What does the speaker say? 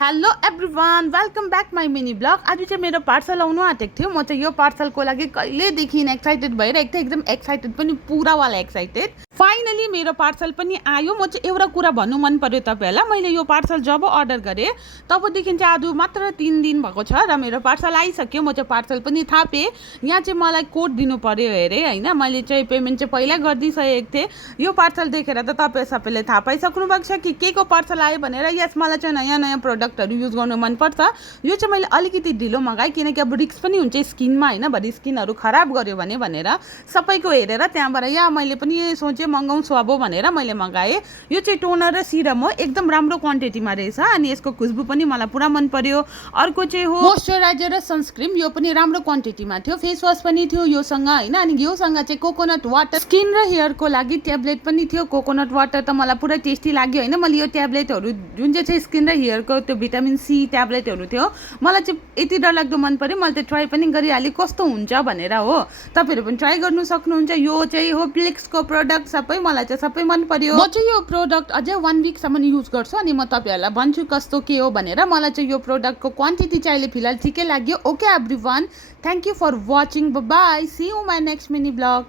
Hello everyone, welcome back my mini blog. आज चाहिँ मेरो पार्सल आउनु आँटेको थियो। म चाहिँ यो पार्सलको लागि कहिलेदेखि एक्साइटेड भइरहेको थिएँ, एकदम एक्साइटेड पनि, पुरावाला एक्साइटेड। फाइनली मेरो पार्सल पनि आयो। म चाहिँ एउटा कुरा भन्नु मन पर्यो तपाईँहरूलाई, मैले यो पार्सल जब अर्डर गरेँ तबदेखि चाहिँ आज मात्र 3 दिन भएको छ र मेरो पार्सल आइसक्यो। म चाहिँ पार्सल पनि थापेँ। यहाँ चाहिँ मलाई कोड दिनु पर्यो अरे होइन, मैले चाहिँ पेमेन्ट चाहिँ पहिला गरिदिइसकेको थिएँ। यो पार्सल देखेर त तपाईँ सबैले थाहा पाइसक्नु भएको छ कि के को पार्सल आयो भनेर। यस, मलाई चाहिँ नयाँ नयाँ प्रोडक्टहरू युज गर्नु मनपर्छ। यो चाहिँ मैले अलिकति ढिलो मगाएँ किनकि अब रिस्क पनि हुन्छ स्किनमा होइन, भरि स्किनहरू खराब गर्यो भनेर सबैको हेरेर त्यहाँबाट या मैले पनि सोचेँ मगाउँछु अब भनेर मैले मगाएँ। यो चाहिँ टोनर र सिरम हो, एकदम राम्रो क्वान्टिटीमा रहेछ अनि यसको खुसबु पनि मलाई पुरा मन पर्यो। अर्को चाहिँ हो मोइस्चराइजर र सनस्क्रिन, यो पनि राम्रो क्वान्टिटीमा थियो। फेस वास पनि थियो योसँग होइन, अनि योसँग चाहिँ कोकोनट वाटर, स्किन र हेयरको लागि ट्याब्लेट पनि थियो। कोकोनट वाटर त मलाई पुरा टेस्टी लाग्यो होइन। मैले यो ट्याब्लेटहरू जुन चाहिँ स्किन र हेयरको त्यो भिटामिन सी ट्याब्लेटहरू थियो, मलाई चाहिँ यति डरलाग्दो मन पर्यो। मैले त ट्राई पनि गरिहालेँ कस्तो हुन्छ भनेर हो। तपाईँहरू पनि ट्राई गर्नु सक्नुहुन्छ। यो चाहिँ हो प्लिक्सको प्रोडक्ट, मलाई चाहिँ सबै मन पर्यो। म चाहिँ यो प्रोडक्ट अझै 1 विकसम्म युज गर्छु अनि म तपाईँहरूलाई भन्छु कस्तो के हो भनेर। मलाई चाहिँ यो प्रोडक्टको क्वान्टिटी चाहिँ अहिले फिलहाल ठिकै लाग्यो। Okay everyone, thank you for watching, bye, see you my next mini blog.